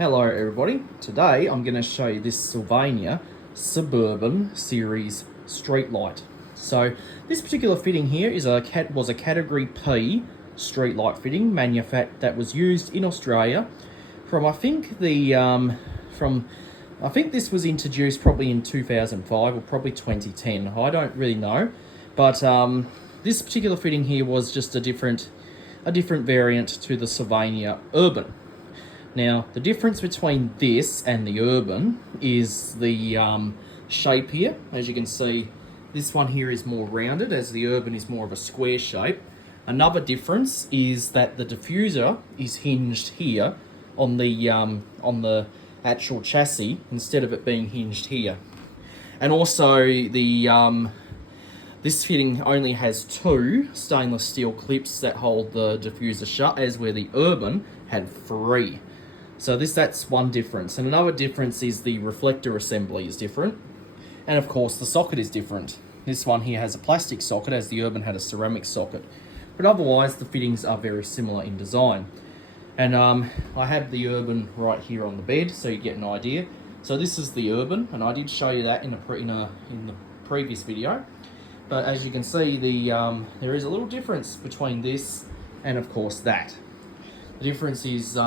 Hello everybody, today I'm going to show you this Sylvania Suburban Series street light. So this particular fitting here was a category P street light fitting that was used in Australia from I think this was introduced probably in 2005 or probably 2010. I don't really know, but this particular fitting here was just a different variant to the Sylvania Urban. Now, the difference between this and the Urban is the shape here. As you can see, this one here is more rounded, as the Urban is more of a square shape. Another difference is that the diffuser is hinged here on the actual chassis instead of it being hinged here. And also, this fitting only has two stainless steel clips that hold the diffuser shut, as where the Urban had three. So that's one difference. And another difference is the reflector assembly is different. And of course the socket is different. This one here has a plastic socket, as the Urban had a ceramic socket. But otherwise the fittings are very similar in design. And I have the Urban right here on the bed, so you get an idea. So this is the Urban, and I did show you that in the previous video. But as you can see, there is a little difference between this and of course that. The difference is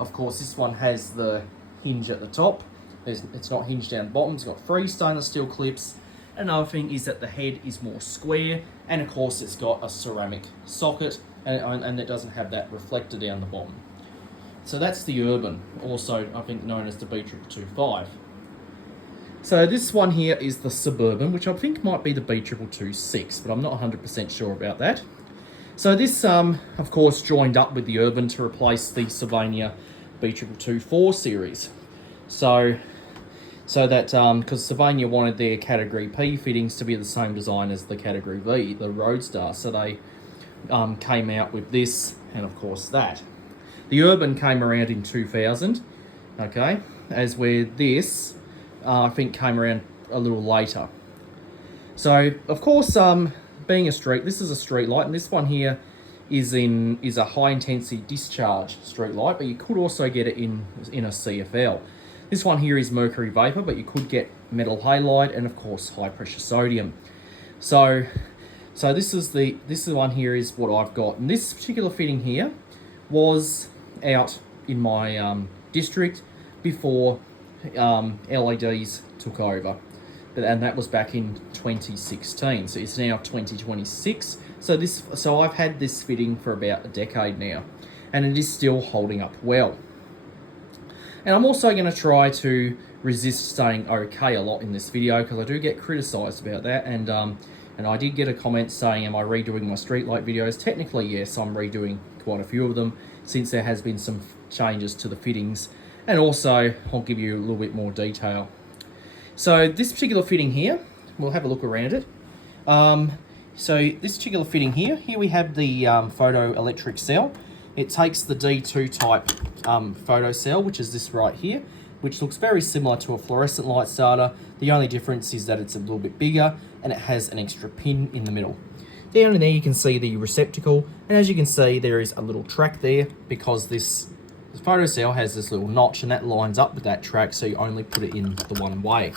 of course, this one has the hinge at the top. It's not hinged down the bottom. It's got three stainless steel clips. Another thing is that the head is more square, and of course it's got a ceramic socket, and it doesn't have that reflector down the bottom. So that's the Urban, also I think known as the B225. So this one here is the Suburban, which I think might be the B226, but I'm not 100% sure about that. So this, of course, joined up with the Urban to replace the Sylvania B224 series. So that, because Sylvania wanted their Category P fittings to be the same design as the Category V, the Roadstar, so they came out with this and, of course, that. The Urban came around in 2000, okay, as where this, I think, came around a little later. So, of course, this is a street light, and this one here is a high intensity discharge street light, but you could also get it in a CFL. This one here is mercury vapour, but you could get metal halide and of course high pressure sodium. So this is the one here is what I've got, and this particular fitting here was out in my district before LEDs took over. And that was back in 2016, so it's now 2026. So I've had this fitting for about a decade now, and it is still holding up well. And I'm also going to try to resist staying okay a lot in this video, because I do get criticised about that. And I did get a comment saying, am I redoing my streetlight videos? Technically, yes, I'm redoing quite a few of them, since there has been some changes to the fittings. And also, I'll give you a little bit more detail. So this particular fitting here, we'll have a look around it. So this particular fitting here we have the photoelectric cell. It takes the D2 type photo cell, which is this right here, which looks very similar to a fluorescent light starter. The only difference is that it's a little bit bigger and it has an extra pin in the middle. Down in there you can see the receptacle, and as you can see there is a little track there, because this photo cell has this little notch, and that lines up with that track, so you only put it in the one way.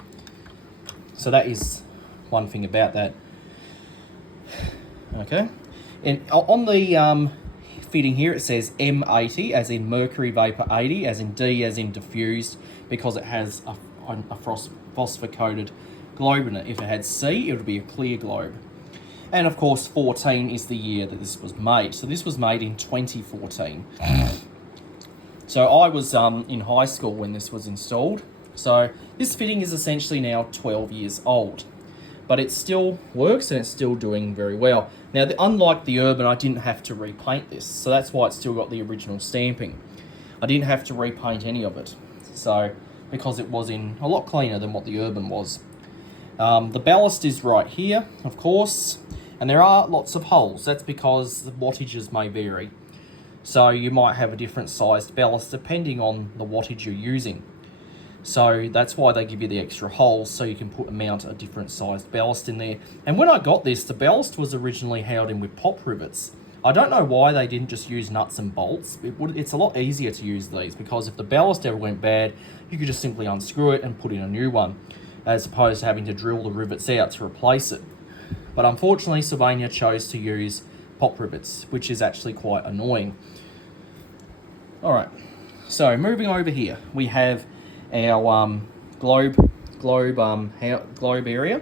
So that is one thing about that. Okay, and on the fitting here it says M80, as in mercury vapor 80, as in D as in diffused, because it has a phosphor coated globe in it. If it had C, it would be a clear globe. And of course 14 is the year that this was made. So this was made in 2014. So I was in high school when this was installed. So this fitting is essentially now 12 years old, but it still works and it's still doing very well. Now, unlike the Urban, I didn't have to repaint this, so that's why it's still got the original stamping. I didn't have to repaint any of it, so because it was in a lot cleaner than what the Urban was. The ballast is right here, of course, and there are lots of holes. That's because the wattages may vary. So you might have a different sized ballast depending on the wattage you're using. So that's why they give you the extra holes, so you can mount a different sized ballast in there. And when I got this, the ballast was originally held in with pop rivets. I don't know why they didn't just use nuts and bolts. It's a lot easier to use these, because if the ballast ever went bad, you could just simply unscrew it and put in a new one, as opposed to having to drill the rivets out to replace it. But unfortunately, Sylvania chose to use pop rivets, which is actually quite annoying. All right, so moving over here, we have our globe area.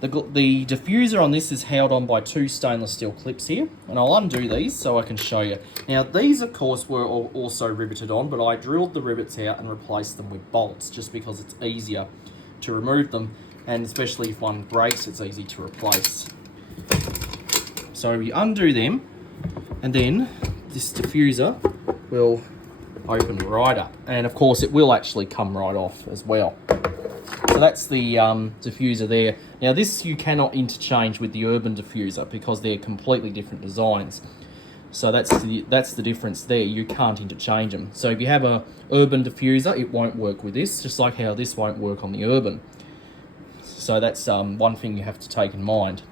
The diffuser on this is held on by 2 stainless steel clips here, and I'll undo these so I can show you. Now these of course were also riveted on, but I drilled the rivets out and replaced them with bolts just because it's easier to remove them, and especially if one breaks, it's easy to replace. So we undo them, and then this diffuser will open right up, and of course it will actually come right off as well. So that's the diffuser there. Now this you cannot interchange with the urban diffuser because they're completely different designs. So that's the difference there. You can't interchange them. So if you have a urban diffuser, it won't work with this, just like how this won't work on the urban. So that's one thing you have to take in mind.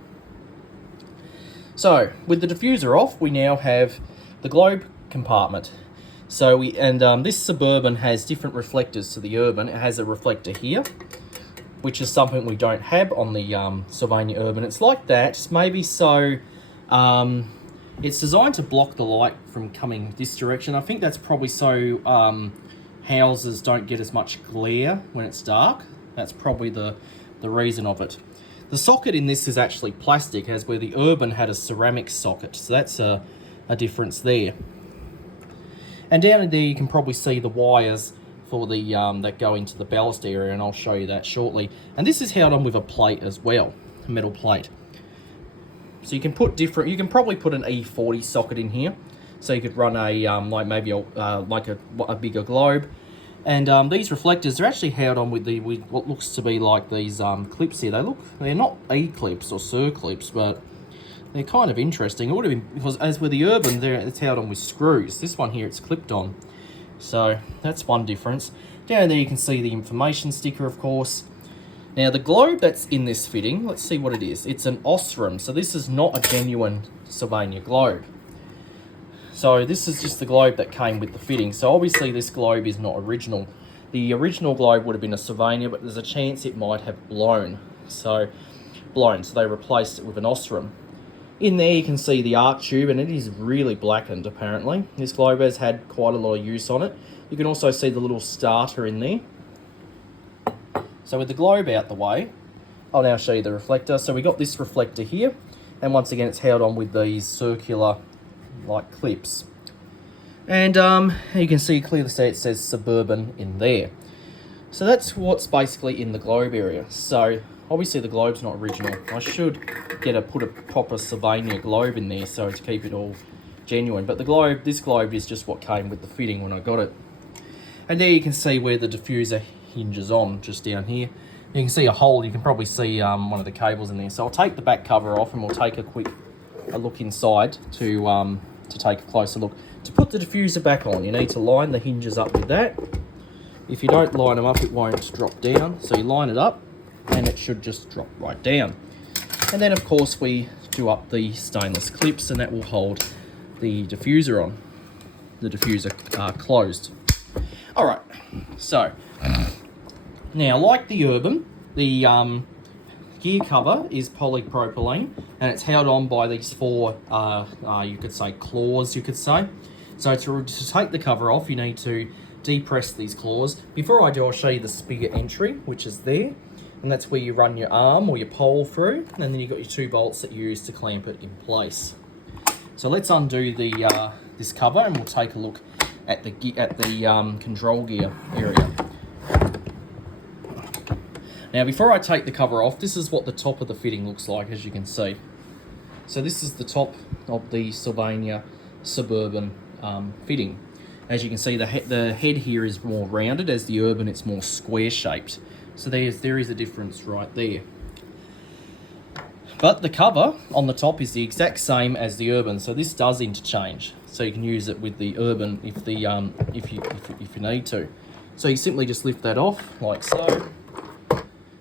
So with the diffuser off, we now have the globe compartment. So this Suburban has different reflectors to the Urban. It has a reflector here, which is something we don't have on the Sylvania Urban. It's like that, maybe so. It's designed to block the light from coming this direction. I think that's probably so houses don't get as much glare when it's dark. That's probably the reason of it. The socket in this is actually plastic, as where the Urban had a ceramic socket. So that's a difference there. And down in there you can probably see the wires for the that go into the ballast area, and I'll show you that shortly. And this is held on with a plate as well, a metal plate. So you can probably put an E40 socket in here, so you could run a like maybe a bigger globe. And these reflectors are actually held on with what looks to be like these clips here. They're not E clips or Sir clips, but they're kind of interesting. It would have been, because as with the Urban, it's held on with screws. This one here, it's clipped on. So that's one difference. Down there you can see the information sticker, of course. Now the globe that's in this fitting, let's see what it is. It's an Osram, so this is not a genuine Sylvania globe. So this is just the globe that came with the fitting. So obviously this globe is not original. The original globe would have been a Sylvania, but there's a chance it might have blown. So they replaced it with an Osram. In there you can see the arc tube, and it is really blackened apparently. This globe has had quite a lot of use on it. You can also see the little starter in there. So with the globe out the way, I'll now show you the reflector. So we got this reflector here, and once again it's held on with these circular like clips. And you can see clearly it says Suburban in there. So that's what's basically in the globe area. So obviously the globe's not original. I should put a proper Sylvania globe in there so to keep it all genuine. But this globe is just what came with the fitting when I got it. And there you can see where the diffuser hinges on, just down here. You can see a hole. You can probably see one of the cables in there. So I'll take the back cover off, and we'll take a look inside to take a closer look. To put the diffuser back on, you need to line the hinges up with that. If you don't line them up, it won't drop down. So you line it up, and it should just drop right down. And then of course we do up the stainless clips, and that will hold the diffuser on. The diffuser closed. All right, so now like the Urban, the gear cover is polypropylene, and it's held on by these 4 you could say claws, you could say. So to take the cover off, you need to depress these claws. Before I do, I'll show you the spigot entry, which is there. And that's where you run your arm or your pole through, and then you've got your 2 bolts that you use to clamp it in place. So let's undo this cover, and we'll take a look at the control gear area. Now before I take the cover off, this is what the top of the fitting looks like, as you can see. So this is the top of the Sylvania Suburban fitting. As you can see, the head here is more rounded, as the Urban it's more square shaped. So there is a difference right there. But the cover on the top is the exact same as the Urban, so this does interchange. So you can use it with the Urban if you need to. So you simply just lift that off like so.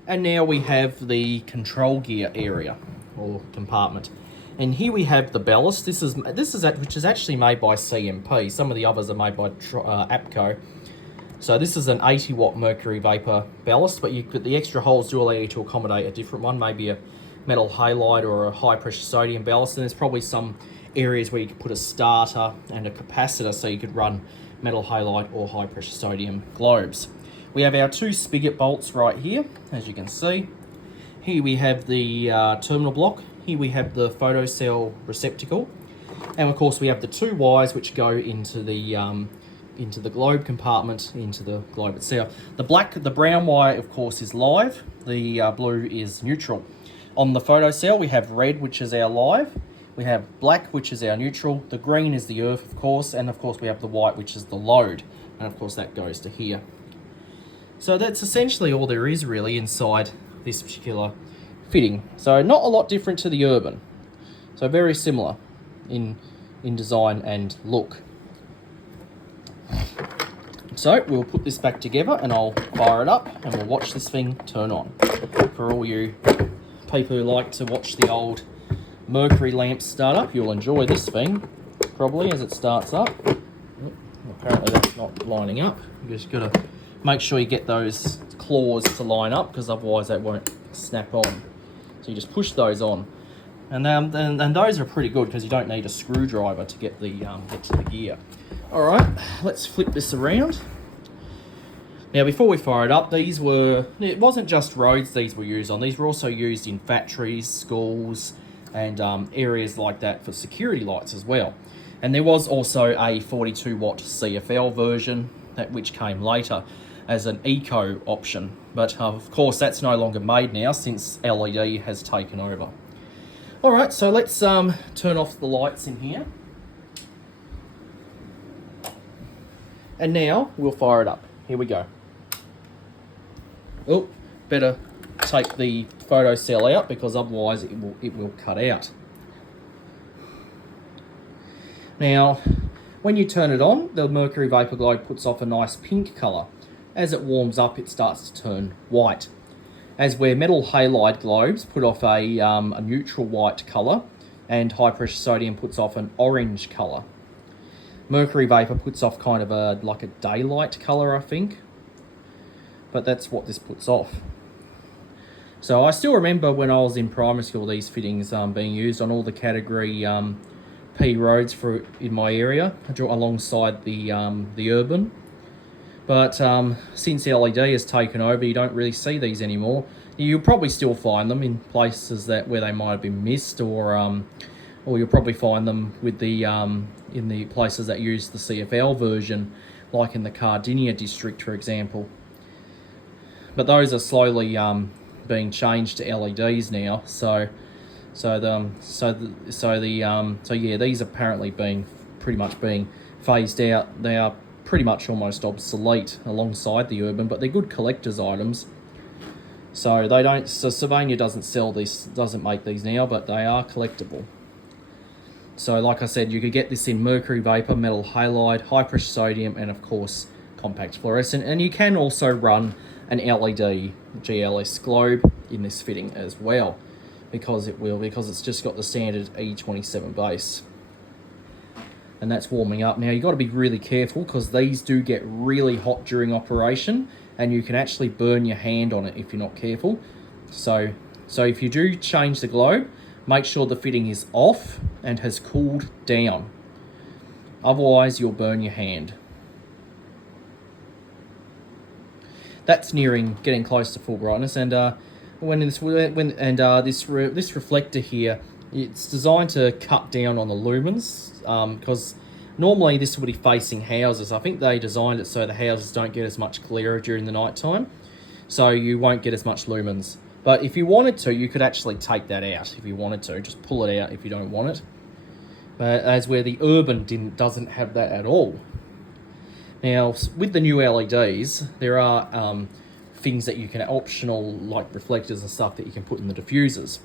And now we have the control gear area or compartment. And here we have the ballast. This is which is actually made by CMP. Some of the others are made by APCO. So this is an 80 watt mercury vapor ballast, but the extra holes do allow you to accommodate a different one, maybe a metal halide or a high pressure sodium ballast. And there's probably some areas where you could put a starter and a capacitor so you could run metal halide or high pressure sodium globes. We have our 2 spigot bolts right here, as you can see. Here we have the terminal block. Here we have the photocell receptacle. And of course we have the 2 wires which go into the globe compartment, into the globe itself. The brown wire, of course, is live. The blue is neutral. On the photocell, we have red, which is our live. We have black, which is our neutral. The green is the earth, of course. And of course, we have the white, which is the load. And of course, that goes to here. So that's essentially all there is really inside this particular fitting. So not a lot different to the Urban. So very similar in design and look. So we'll put this back together and I'll fire it up and we'll watch this thing turn on. For all you people who like to watch the old mercury lamps start up, you'll enjoy this thing probably as it starts up. Apparently that's not lining up. You just got to make sure you get those claws to line up because otherwise that won't snap on. So you just push those on. And those are pretty good because you don't need a screwdriver to get to the gear. All right, let's flip this around. Now, before we fire it up, it wasn't just roads these were used on. These were also used in factories, schools, and areas like that for security lights as well. And there was also a 42 watt CFL version, which came later as an eco option. But of course, that's no longer made now since LED has taken over. All right, so let's turn off the lights in here. And now we'll fire it up. Here we go. Oh, better take the photocell out because otherwise it will cut out. Now, when you turn it on, the mercury vapor globe puts off a nice pink colour. As it warms up, it starts to turn white. As where metal halide globes put off a neutral white colour and high pressure sodium puts off an orange colour. Mercury vapor puts off kind of like a daylight colour, I think. But that's what this puts off. So I still remember when I was in primary school, these fittings being used on all the category P roads in my area, alongside the Urban. But since LED has taken over, you don't really see these anymore. You'll probably still find them in places where they might have been missed, or you'll probably find them with in the places that use the CFL version, like in the Cardinia district, for example. But those are slowly being changed to LEDs now. So yeah, these are apparently pretty much being phased out. They are pretty much almost obsolete alongside the Urban, but they're good collector's items. So Sylvania doesn't make these now, but they are collectible. So like I said, you could get this in mercury vapor, metal halide, high pressure sodium, and of course compact fluorescent. And you can also run an LED GLS globe in this fitting as well, because it's just got the standard E27 base. And that's warming up. Now you've got to be really careful because these do get really hot during operation and you can actually burn your hand on it if you're not careful. So if you do change the globe, make sure the fitting is off and has cooled down. Otherwise, you'll burn your hand. That's getting close to full brightness, and this reflector here, it's designed to cut down on the lumens because normally this would be facing houses. I think they designed it so the houses don't get as much glare during the night time, so you won't get as much lumens. But if you wanted to, you could actually take that out if you wanted to. Just pull it out if you don't want it. But as where the Urban doesn't have that at all. Now, with the new LEDs, there are things that you can optional, like reflectors and stuff that you can put in the diffusers.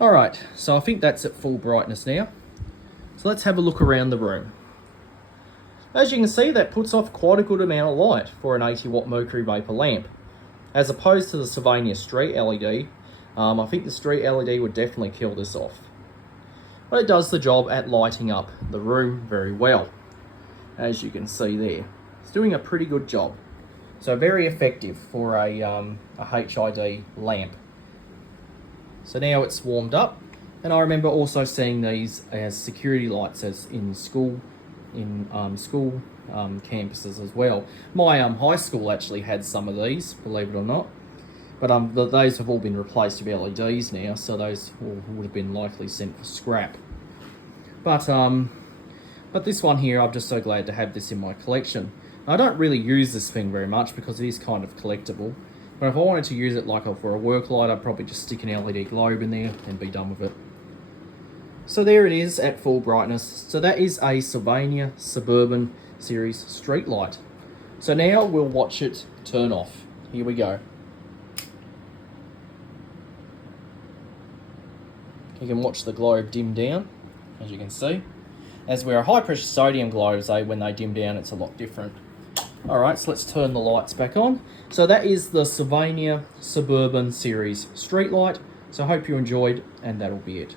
All right, so I think that's at full brightness now. So let's have a look around the room. As you can see, that puts off quite a good amount of light for an 80 watt mercury vapor lamp. As opposed to the Sylvania street LED, I think the street LED would definitely kill this off. But it does the job at lighting up the room very well, as you can see there. It's doing a pretty good job. So very effective for a HID lamp. So now it's warmed up, and I remember also seeing these as security lights as in school, campuses as well. My high school actually had some of these, believe it or not. But those have all been replaced with LEDs now, so those would have been likely sent for scrap. But this one here, I'm just so glad to have this in my collection. I don't really use this thing very much because it is kind of collectible. But if I wanted to use it like for a work light, I'd probably just stick an LED globe in there and be done with it. So there it is at full brightness. So that is a Sylvania Suburban Series street light. So now we'll watch it turn off. Here we go. You can watch the globe dim down, as you can see. As we're high pressure sodium globes, when they dim down, it's a lot different. Alright, so let's turn the lights back on. So that is the Sylvania Suburban Series street light. So I hope you enjoyed, and that'll be it.